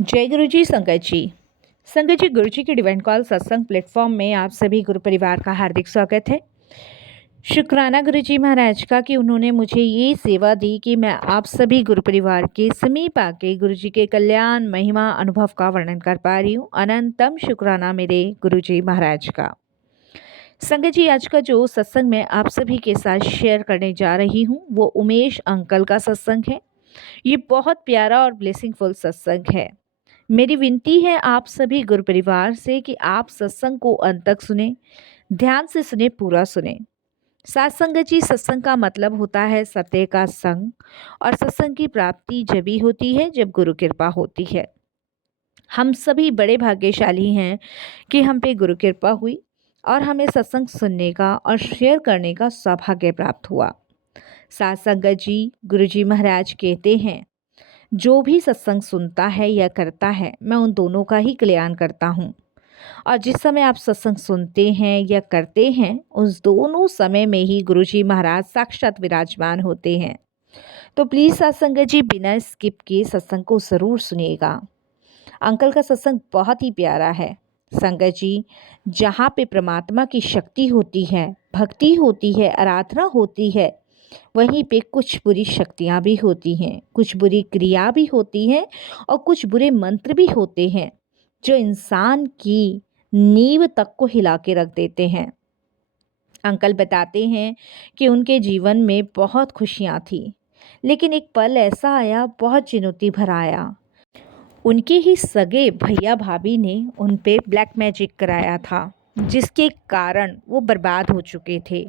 जय गुरु जी संगत जी। संगत जी, गुरु जी के डिवाइन कॉल सत्संग प्लेटफॉर्म में आप सभी गुरु परिवार का हार्दिक स्वागत है। शुक्राना गुरु जी महाराज का कि उन्होंने मुझे ये सेवा दी कि मैं आप सभी गुरु परिवार के समीप आके गुरु जी के कल्याण महिमा अनुभव का वर्णन कर पा रही हूँ। अनंतम शुक्राना मेरे गुरु जी महाराज का। संगत जी, आज का जो सत्संग मैं आप सभी के साथ शेयर करने जा रही हूँ वो उमेश अंकल का सत्संग है। ये बहुत प्यारा और ब्लेसिंगफुल सत्संग है। मेरी विनती है आप सभी गुरु परिवार से कि आप सत्संग को अंत तक सुने, ध्यान से सुने, पूरा सुने। सात संगत जी, सत्संग का मतलब होता है सत्य का संग, और सत्संग की प्राप्ति जभी होती है जब गुरु कृपा होती है। हम सभी बड़े भाग्यशाली हैं कि हम पे गुरु कृपा हुई और हमें सत्संग सुनने का और शेयर करने का सौभाग्य प्राप्त हुआ। सात संगत जी, गुरु जी महाराज कहते हैं, जो भी सत्संग सुनता है या करता है, मैं उन दोनों का ही कल्याण करता हूँ। और जिस समय आप सत्संग सुनते हैं या करते हैं, उस दोनों समय में ही गुरुजी महाराज साक्षात विराजमान होते हैं। तो प्लीज़ सत्संग जी, बिना स्किप किए सत्संग को ज़रूर सुनिएगा। अंकल का सत्संग बहुत ही प्यारा है। संगत जी, जहाँ पे परमात्मा की शक्ति होती है, भक्ति होती है, आराधना होती है, वहीं पे कुछ बुरी शक्तियाँ भी होती हैं, कुछ बुरी क्रिया भी होती हैं और कुछ बुरे मंत्र भी होते हैं जो इंसान की नींव तक को हिला के रख देते हैं। अंकल बताते हैं कि उनके जीवन में बहुत खुशियाँ थी, लेकिन एक पल ऐसा आया, बहुत चुनौती भरा आया। उनके ही सगे भैया भाभी ने उन पे ब्लैक मैजिक कराया था, जिसके कारण वो बर्बाद हो चुके थे।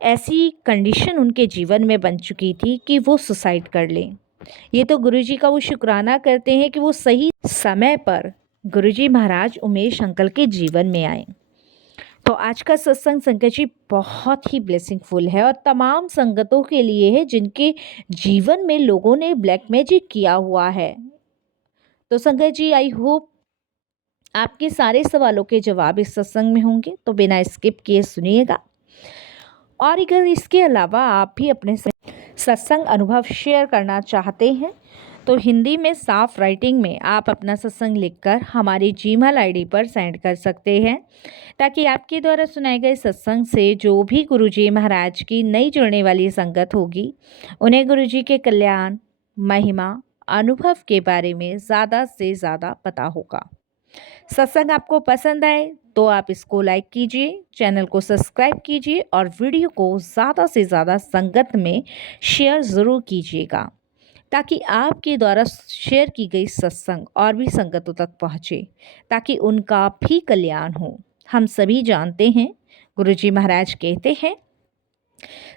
ऐसी कंडीशन उनके जीवन में बन चुकी थी कि वो सुसाइड कर लें। ये तो गुरुजी का वो शुक्राना करते हैं कि वो सही समय पर गुरुजी महाराज उमेश अंकल के जीवन में आए। तो आज का सत्संग संगत जी बहुत ही ब्लेसिंगफुल है और तमाम संगतों के लिए है जिनके जीवन में लोगों ने ब्लैक मैजिक किया हुआ है। तो संगत जी, आई होप आपके सारे सवालों के जवाब इस सत्संग में होंगे, तो बिना स्किप किए सुनिएगा। और अगर इसके अलावा आप भी अपने सत्संग अनुभव शेयर करना चाहते हैं तो हिंदी में साफ राइटिंग में आप अपना सत्संग लिखकर हमारी जीमेल आईडी पर सेंड कर सकते हैं, ताकि आपके द्वारा सुनाए गए सत्संग से जो भी गुरुजी महाराज की नई जुड़ने वाली संगत होगी, उन्हें गुरुजी के कल्याण महिमा अनुभव के बारे में ज़्यादा से ज़्यादा पता होगा। सत्संग आपको पसंद आए तो आप इसको लाइक कीजिए, चैनल को सब्सक्राइब कीजिए और वीडियो को ज़्यादा से ज़्यादा संगत में शेयर ज़रूर कीजिएगा, ताकि आपके द्वारा शेयर की गई सत्संग और भी संगतों तक पहुँचे, ताकि उनका भी कल्याण हो। हम सभी जानते हैं, गुरुजी महाराज कहते हैं,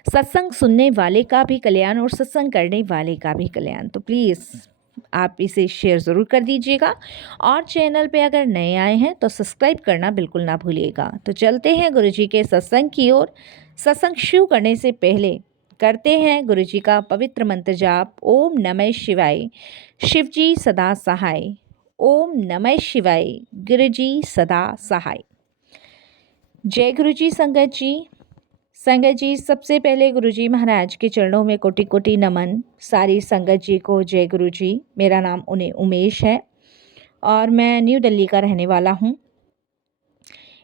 सत्संग सुनने वाले का भी कल्याण और सत्संग करने वाले का भी कल्याण। तो प्लीज़ आप इसे शेयर ज़रूर कर दीजिएगा और चैनल पे अगर नए आए हैं तो सब्सक्राइब करना बिल्कुल ना भूलिएगा। तो चलते हैं गुरुजी के सत्संग की ओर। सत्संग शुरू करने से पहले करते हैं गुरुजी का पवित्र मंत्र जाप। ओम नमः शिवाय, शिवजी सदा सहाय। ओम नमः शिवाय, गुरुजी सदा सहाय। जय गुरुजी संगत जी। संगत जी, सबसे पहले गुरुजी महाराज के चरणों में कोटि कोटि नमन। सारी संगत जी को जय गुरु जी। मेरा नाम उन्हें उमेश है और मैं न्यू दिल्ली का रहने वाला हूँ।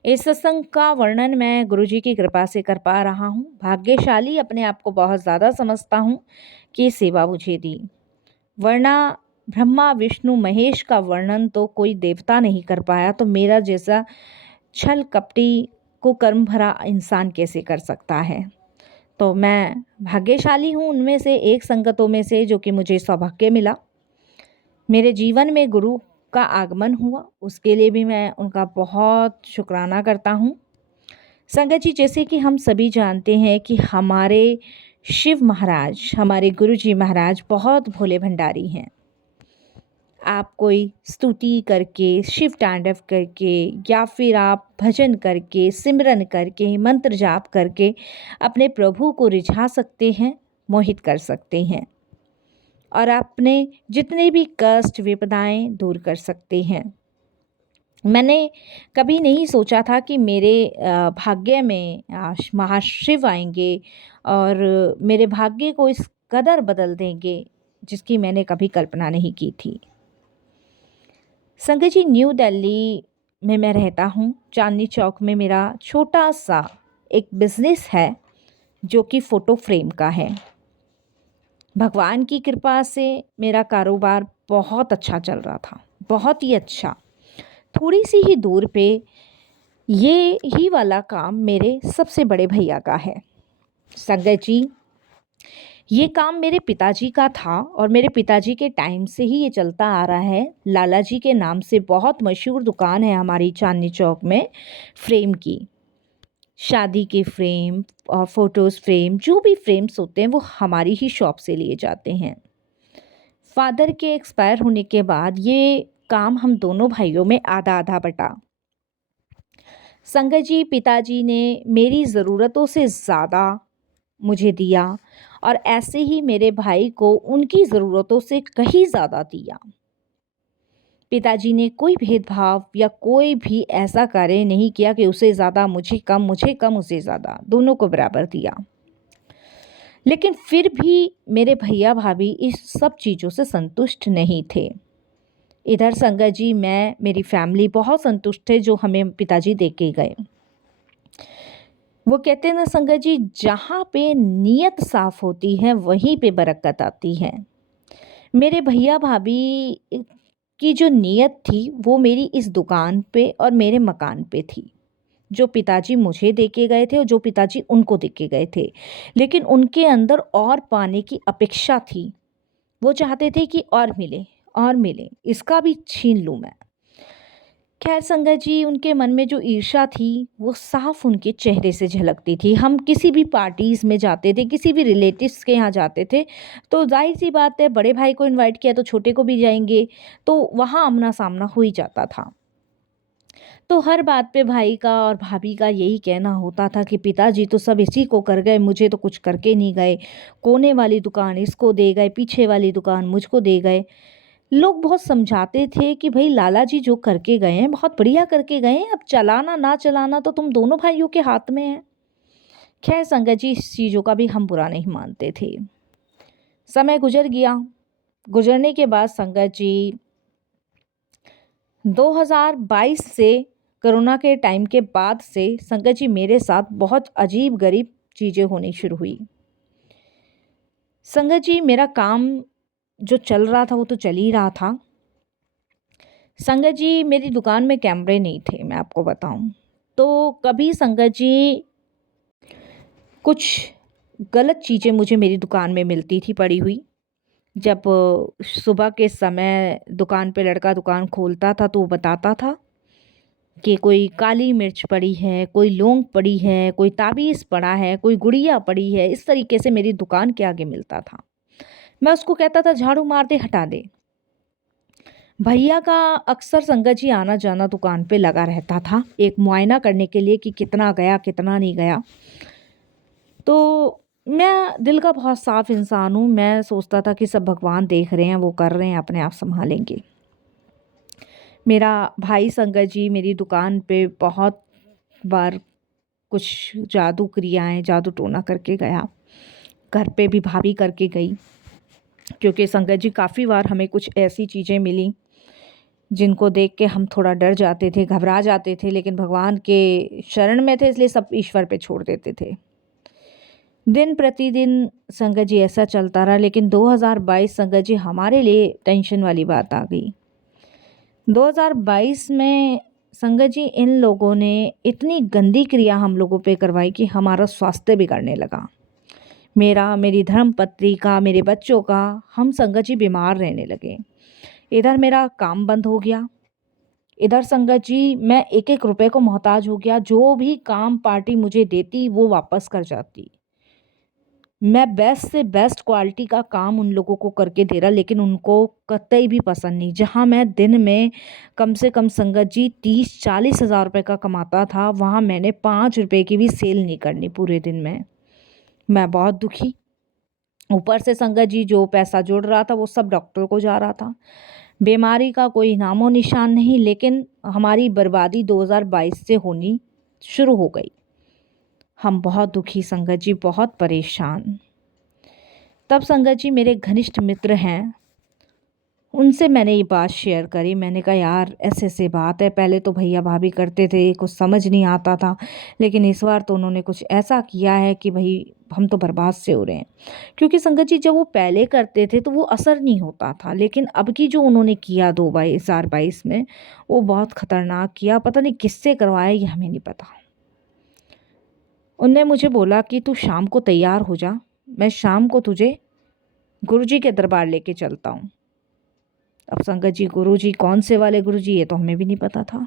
इस सत्संग का वर्णन मैं गुरुजी की कृपा से कर पा रहा हूँ। भाग्यशाली अपने आप को बहुत ज़्यादा समझता हूँ कि सेवा मुझे दी, वरना ब्रह्मा विष्णु महेश का वर्णन तो कोई देवता नहीं कर पाया, तो मेरा जैसा छल कपटी को कर्म भरा इंसान कैसे कर सकता है। तो मैं भाग्यशाली हूँ उनमें से एक संगतों में से, जो कि मुझे सौभाग्य मिला। मेरे जीवन में गुरु का आगमन हुआ, उसके लिए भी मैं उनका बहुत शुक्राना करता हूँ। संगत जी, जैसे कि हम सभी जानते हैं कि हमारे शिव महाराज, हमारे गुरु जी महाराज बहुत भोले भंडारी हैं। आप कोई स्तुति करके, शिव तांडव करके, या फिर आप भजन करके, सिमरन करके, मंत्र जाप करके अपने प्रभु को रिझा सकते हैं, मोहित कर सकते हैं और अपने जितने भी कष्ट विपदाएं दूर कर सकते हैं। मैंने कभी नहीं सोचा था कि मेरे भाग्य में महाशिव आएंगे और मेरे भाग्य को इस कदर बदल देंगे, जिसकी मैंने कभी कल्पना नहीं की थी। संगत जी, न्यू दिल्ली में मैं रहता हूँ। चांदनी चौक में मेरा छोटा सा एक बिज़नेस है जो कि फ़ोटो फ्रेम का है। भगवान की कृपा से मेरा कारोबार बहुत अच्छा चल रहा था, बहुत ही अच्छा। थोड़ी सी ही दूर पे ये ही वाला काम मेरे सबसे बड़े भैया का है। संगत जी, ये काम मेरे पिताजी का था और मेरे पिताजी के टाइम से ही ये चलता आ रहा है। लाला जी के नाम से बहुत मशहूर दुकान है हमारी चांदनी चौक में फ्रेम की। शादी के फ्रेम और फ़ोटोज़ फ्रेम, जो भी फ्रेम्स होते हैं वो हमारी ही शॉप से लिए जाते हैं। फादर के एक्सपायर होने के बाद ये काम हम दोनों भाइयों में आधा आधा बटा। संगत जी, पिताजी ने मेरी ज़रूरतों से ज़्यादा मुझे दिया और ऐसे ही मेरे भाई को उनकी ज़रूरतों से कहीं ज़्यादा दिया। पिताजी ने कोई भेदभाव या कोई भी ऐसा कार्य नहीं किया कि उसे ज़्यादा मुझे कम उसे ज़्यादा, दोनों को बराबर दिया। लेकिन फिर भी मेरे भैया भाभी इस सब चीज़ों से संतुष्ट नहीं थे। इधर संगत जी, मेरी फैमिली बहुत संतुष्ट थे जो हमें पिताजी दे के गए। वो कहते हैं ना संगत जी, जहाँ पे नीयत साफ होती है वहीं पे बरकत आती है। मेरे भैया भाभी की जो नीयत थी वो मेरी इस दुकान पे और मेरे मकान पे थी। जो पिताजी मुझे दे के गए थे और जो पिताजी उनको दे के गए थे, लेकिन उनके अंदर और पाने की अपेक्षा थी। वो चाहते थे कि और मिले, इसका भी छीन लूँ मैं। खैर संगत जी, उनके मन में जो ईर्ष्या थी वो साफ उनके चेहरे से झलकती थी। हम किसी भी पार्टीज़ में जाते थे, किसी भी रिलेटिव्स के यहाँ जाते थे, तो ज़ाहिर सी बात है, बड़े भाई को इनवाइट किया तो छोटे को भी जाएंगे, तो वहाँ आमना सामना हो ही जाता था। तो हर बात पे भाई का और भाभी का यही कहना होता था कि पिताजी तो सब इसी को कर गए, मुझे तो कुछ करके नहीं गए। कोने वाली दुकान इसको दे गए, पीछे वाली दुकान मुझको दे गए। लोग बहुत समझाते थे कि भाई लाला जी जो करके गए हैं बहुत बढ़िया करके गए हैं, अब चलाना ना चलाना तो तुम दोनों भाइयों के हाथ में है। खैर संगत जी, इस चीज़ों का भी हम बुरा नहीं मानते थे। समय गुजर गया। गुजरने के बाद संगत जी, 2022 से कोरोना के टाइम के बाद से संगत जी मेरे साथ बहुत अजीब गरीब चीज़ें होनी शुरू हुई। संगत जी, मेरा काम जो चल रहा था वो तो चल ही रहा था। संगत जी, मेरी दुकान में कैमरे नहीं थे, मैं आपको बताऊं। तो कभी संगत जी कुछ गलत चीज़ें मुझे मेरी दुकान में मिलती थी पड़ी हुई। जब सुबह के समय दुकान पे लड़का दुकान खोलता था तो वो बताता था कि कोई काली मिर्च पड़ी है, कोई लौंग पड़ी है, कोई ताबीज़ पड़ा है, कोई गुड़िया पड़ी है। इस तरीके से मेरी दुकान के आगे मिलता था। मैं उसको कहता था झाड़ू मार दे, हटा दे। भैया का अक्सर संगत जी आना जाना दुकान पे लगा रहता था, एक मुआयना करने के लिए कि कितना गया कितना नहीं गया। तो मैं दिल का बहुत साफ इंसान हूँ, मैं सोचता था कि सब भगवान देख रहे हैं, वो कर रहे हैं, अपने आप संभालेंगे। मेरा भाई संगत जी मेरी दुकान पे बहुत बार कुछ जादू क्रियाएं, जादू टोना करके गया। घर पे भी भाभी करके गई, क्योंकि संगत जी काफ़ी बार हमें कुछ ऐसी चीज़ें मिली जिनको देख के हम थोड़ा डर जाते थे, घबरा जाते थे, लेकिन भगवान के शरण में थे इसलिए सब ईश्वर पे छोड़ देते थे। दिन प्रतिदिन संगत जी ऐसा चलता रहा, लेकिन 2022 संगत जी हमारे लिए टेंशन वाली बात आ गई। 2022 में संगत जी इन लोगों ने इतनी गंदी क्रिया हम लोगों पे करवाई कि हमारा स्वास्थ्य बिगड़ने लगा। मेरी धर्मपत्नी का, मेरे बच्चों का, हम संगत जी बीमार रहने लगे। इधर मेरा काम बंद हो गया, इधर संगत जी मैं एक एक रुपए को मोहताज हो गया। जो भी काम पार्टी मुझे देती वो वापस कर जाती। मैं बेस्ट से बेस्ट क्वालिटी का काम उन लोगों को करके दे रहा, लेकिन उनको कतई भी पसंद नहीं। जहाँ मैं दिन में कम से कम संगत जी 30-40 हज़ार रुपये का कमाता था, वहाँ मैंने 5 रुपये की भी सेल नहीं करनी पूरे दिन में। मैं बहुत दुखी। ऊपर से संगत जी जो पैसा जुड़ रहा था वो सब डॉक्टर को जा रहा था। बीमारी का कोई नामो निशान नहीं, लेकिन हमारी बर्बादी 2022 से होनी शुरू हो गई। हम बहुत दुखी संगत जी, बहुत परेशान। तब संगत जी मेरे घनिष्ठ मित्र हैं, उनसे मैंने ये बात शेयर करी। मैंने कहा यार ऐसे-ऐसे बात है, पहले तो भैया भाभी करते थे, कुछ समझ नहीं आता था, लेकिन इस बार तो उन्होंने कुछ ऐसा किया है कि भई हम तो बर्बाद से हो रहे हैं। क्योंकि संगत जी जब वो पहले करते थे तो वो असर नहीं होता था, लेकिन अब की जो उन्होंने किया 2022 में, वो बहुत खतरनाक किया। पता नहीं किससे करवाया ये हमें नहीं पता। उनने मुझे बोला कि तू शाम को तैयार हो जा, मैं शाम को तुझे गुरुजी के दरबार लेके चलता हूँ। अब संगत जी गुरुजी कौन से वाले गुरुजी, ये तो हमें भी नहीं पता था।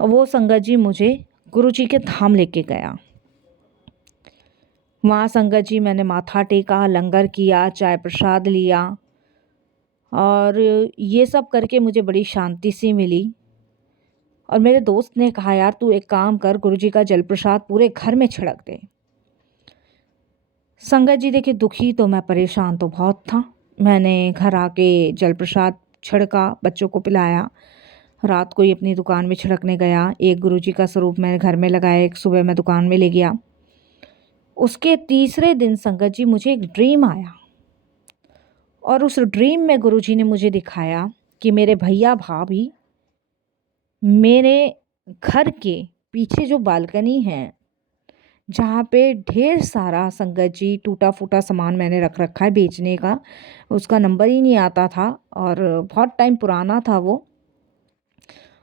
और वो संगत जी मुझे गुरुजी के धाम लेके गया। वहाँ संगत जी मैंने माथा टेका, लंगर किया, चाय प्रसाद लिया और ये सब करके मुझे बड़ी शांति सी मिली। और मेरे दोस्त ने कहा यार तू एक काम कर, गुरुजी का जल प्रसाद पूरे घर में छिड़क दे। संगत जी देखिए दुखी तो मैं, परेशान तो बहुत था। मैंने घर आके जल प्रसाद छिड़का, बच्चों को पिलाया। रात को ही अपनी दुकान में छिड़कने गया। एक गुरुजी का स्वरूप मैंने घर में लगाया, एक सुबह मैं दुकान में ले गया। उसके तीसरे दिन संगत जी मुझे एक ड्रीम आया और उस ड्रीम में गुरुजी ने मुझे दिखाया कि मेरे भैया भाभी मेरे घर के पीछे जो बालकनी है, जहाँ पे ढेर सारा संगत जी टूटा फूटा सामान मैंने रख रखा है बेचने का, उसका नंबर ही नहीं आता था और बहुत टाइम पुराना था वो।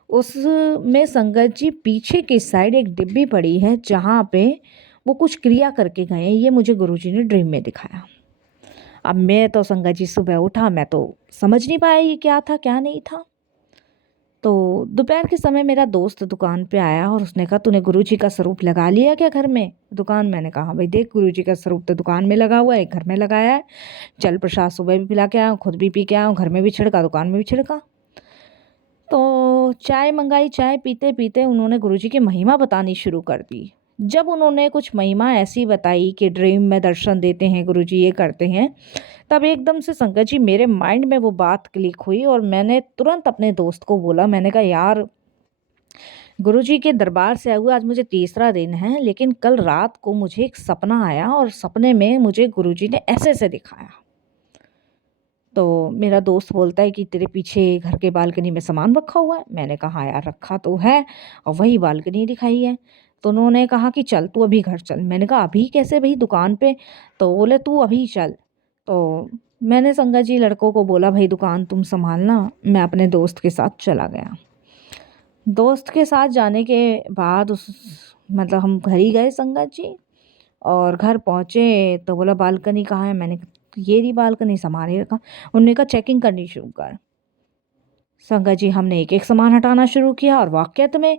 उसमें संगत जी पीछे की साइड एक डिब्बी पड़ी है जहाँ पे वो कुछ क्रिया करके गए हैं, ये मुझे गुरुजी ने ड्रीम में दिखाया। अब मैं तो संगत जी सुबह उठा, मैं तो समझ नहीं पाया ये क्या था क्या नहीं था। तो दोपहर के समय मेरा दोस्त दुकान पे आया और उसने कहा तूने गुरुजी का स्वरूप लगा लिया क्या घर में दुकान? मैंने कहा हाँ भाई देख गुरुजी का स्वरूप तो दुकान में लगा हुआ है, घर में लगाया है। जल प्रसाद सुबह भी पिला के आया हूँ, खुद भी पी के आया हूँ, घर में भी छिड़का, दुकान में भी छिड़का। तो चाय मंगाई, चाय पीते पीते उन्होंने गुरुजी की महिमा बतानी शुरू कर दी। जब उन्होंने कुछ महिमा ऐसी बताई कि ड्रीम में दर्शन देते हैं गुरुजी, ये करते हैं, तब एकदम से संगत जी मेरे माइंड में वो बात क्लिक हुई और मैंने तुरंत अपने दोस्त को बोला। मैंने कहा यार गुरुजी के दरबार से आए हुए आज मुझे तीसरा दिन है, लेकिन कल रात को मुझे एक सपना आया और सपने में मुझे गुरुजी ने ऐसे ऐसे दिखाया। तो मेरा दोस्त बोलता है कि तेरे पीछे घर के बालकनी में सामान रखा हुआ है। मैंने कहा हाँ यार रखा तो है और वही बालकनी दिखाई है। तो उन्होंने कहा कि चल तू अभी घर चल। मैंने कहा अभी कैसे भाई, दुकान पे? तो बोले तू अभी चल। तो मैंने संगत जी लड़कों को बोला भाई दुकान तुम संभालना, मैं अपने दोस्त के साथ चला गया। दोस्त के साथ जाने के बाद उस मतलब हम घर ही गए संगत जी। और घर पहुँचे तो बोला बालकनी कहाँ है? मैंने कहा ये रही बालकनी, सामान ही रखा। उन्होंने कहा चेकिंग करनी शुरू कर। संगत जी हमने एक एक सामान हटाना शुरू किया और वाकई में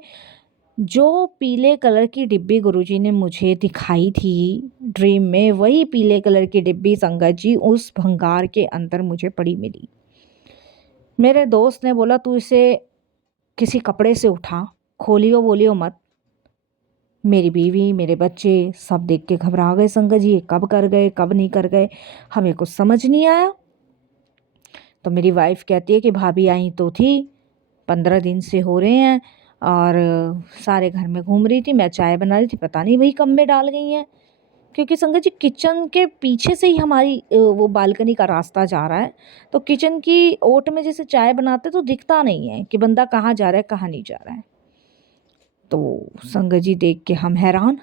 जो पीले कलर की डिब्बी गुरुजी ने मुझे दिखाई थी ड्रीम में, वही पीले कलर की डिब्बी संगत जी उस भंगार के अंदर मुझे पड़ी मिली। मेरे दोस्त ने बोला तू इसे किसी कपड़े से उठा, खोलियो बोलियो मत। मेरी बीवी मेरे बच्चे सब देख के घबरा गए संगत जी, ये कब कर गए कब नहीं कर गए, हमें कुछ समझ नहीं आया। तो मेरी वाइफ़ कहती है कि भाभी आई तो थी, 15 दिन से हो रहे हैं और सारे घर में घूम रही थी, मैं चाय बना रही थी, पता नहीं वही कब में डाल गई हैं। क्योंकि संगत जी किचन के पीछे से ही हमारी वो बालकनी का रास्ता जा रहा है, तो किचन की ओट में जैसे चाय बनाते तो दिखता नहीं है कि बंदा कहाँ जा रहा है कहाँ नहीं जा रहा है। तो संगत जी देख के हम हैरान।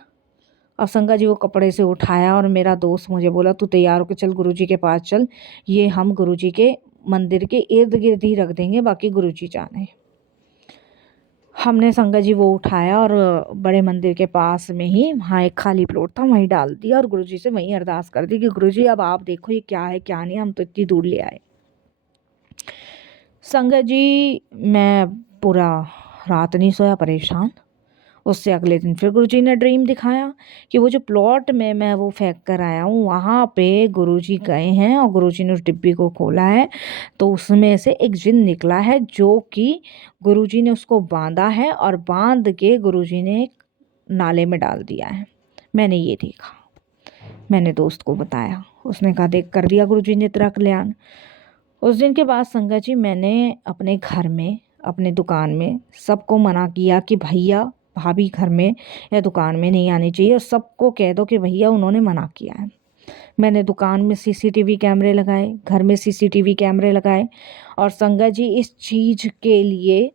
अब संगत जी वो कपड़े से उठाया और मेरा दोस्त मुझे बोला तू तैयार होकर चल गुरुजी के पास चल, ये हम गुरुजी के मंदिर के इर्द गिर्द ही रख देंगे, बाकी गुरुजी जाने। हमने संगत जी वो उठाया और बड़े मंदिर के पास में ही वहाँ एक खाली प्लॉट था, वहीं डाल दिया और गुरुजी से वहीं अरदास कर दी कि गुरुजी अब आप देखो ये क्या है क्या नहीं, हम तो इतनी दूर ले आए। संगत जी मैं पूरा रात नहीं सोया, परेशान। उससे अगले दिन फिर गुरुजी ने ड्रीम दिखाया कि वो जो प्लॉट में मैं वो फेंक कर आया हूँ वहाँ पे गुरुजी गए हैं और गुरुजी ने उस डिब्बी को खोला है तो उसमें से एक जिन निकला है जो कि गुरुजी ने उसको बांधा है और बांध के गुरुजी ने एक नाले में डाल दिया है। मैंने ये देखा, मैंने दोस्त को बताया, उसने कहा देख कर दिया गुरुजी ने तेरा कल्याण। उस दिन के बाद संगत जी मैंने अपने घर में अपने दुकान में सबको मना किया कि भैया भाभी घर में या दुकान में नहीं आनी चाहिए और सबको कह दो कि भैया उन्होंने मना किया है। मैंने दुकान में सीसीटीवी कैमरे लगाए, घर में सीसीटीवी कैमरे लगाए और संगत जी इस चीज़ के लिए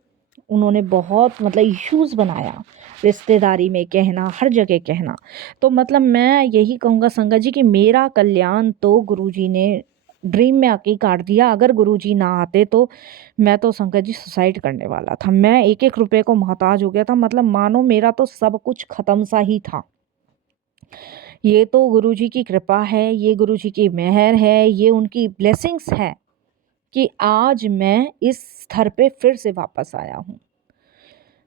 उन्होंने बहुत मतलब इश्यूज़ बनाया, रिश्तेदारी में कहना, हर जगह कहना। तो मतलब मैं यही कहूँगा संगत जी कि मेरा कल्याण तो गुरुजी ने ड्रीम में आके ही काट दिया। अगर गुरुजी ना आते तो मैं तो संगत जी सुसाइड करने वाला था। मैं एक-एक रुपए को मोहताज हो गया था, मतलब मानो मेरा तो सब कुछ ख़त्म सा ही था। ये तो गुरुजी की कृपा है, ये गुरुजी की मेहर है, ये उनकी ब्लेसिंग्स है कि आज मैं इस स्तर पे फिर से वापस आया हूँ।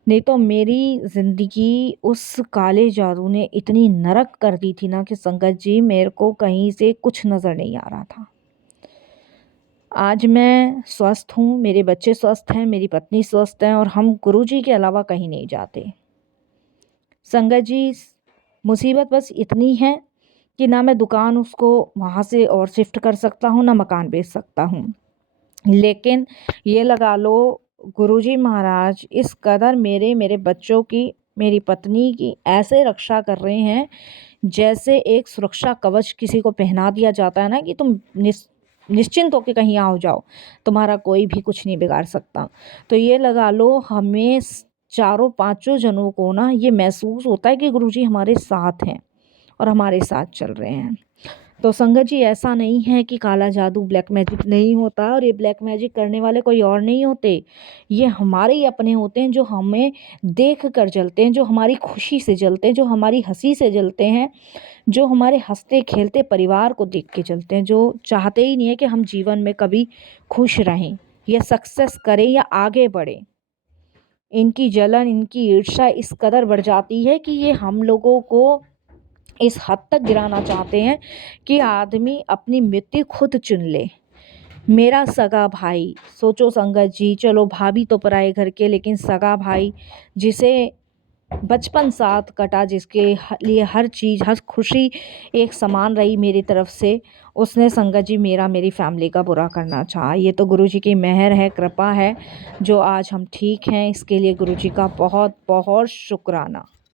नहीं तो मेरी ज़िंदगी उस काले जादू ने इतनी नरक कर दी थी ना कि संगत जी मेरे को कहीं से कुछ नज़र नहीं आ रहा था। आज मैं स्वस्थ हूँ, मेरे बच्चे स्वस्थ हैं, मेरी पत्नी स्वस्थ है और हम गुरुजी के अलावा कहीं नहीं जाते। संगत जी मुसीबत बस इतनी है कि ना मैं दुकान उसको वहाँ से और शिफ्ट कर सकता हूँ, ना मकान बेच सकता हूँ। लेकिन ये लगा लो गुरुजी महाराज इस कदर मेरे बच्चों की, मेरी पत्नी की ऐसे रक्षा कर रहे हैं, जैसे एक सुरक्षा कवच किसी को पहना दिया जाता है ना कि तुम निश्चिंत होके कहीं आओ जाओ, तुम्हारा कोई भी कुछ नहीं बिगाड़ सकता। तो ये लगा लो हमें चारों पाँचों जनों को ना ये महसूस होता है कि गुरुजी हमारे साथ हैं और हमारे साथ चल रहे हैं। तो संगत जी ऐसा नहीं है कि काला जादू ब्लैक मैजिक नहीं होता और ये ब्लैक मैजिक करने वाले कोई और नहीं होते, ये हमारे ही अपने होते हैं जो हमें देख कर जलते हैं, जो हमारी खुशी से जलते हैं, जो हमारी हंसी से जलते हैं, जो हमारे हंसते खेलते परिवार को देख के जलते हैं, जो चाहते ही नहीं है कि हम जीवन में कभी खुश रहें या सक्सेस करें या आगे बढ़ें। इनकी जलन, इनकी ईर्ष्या इस कदर बढ़ जाती है कि ये हम लोगों को इस हद तक गिराना चाहते हैं कि आदमी अपनी मृत्यु खुद चुन ले। मेरा सगा भाई, सोचो संगत जी, चलो भाभी तो पराए घर के, लेकिन सगा भाई जिसे बचपन साथ कटा, जिसके लिए हर चीज़, हर खुशी एक समान रही मेरी तरफ से, उसने संगत जी मेरी फैमिली का बुरा करना चाहा। ये तो गुरुजी की मेहर है, कृपा है, जो आज हम ठीक हैं। इसके लिए गुरुजी का बहुत बहुत शुक्राना।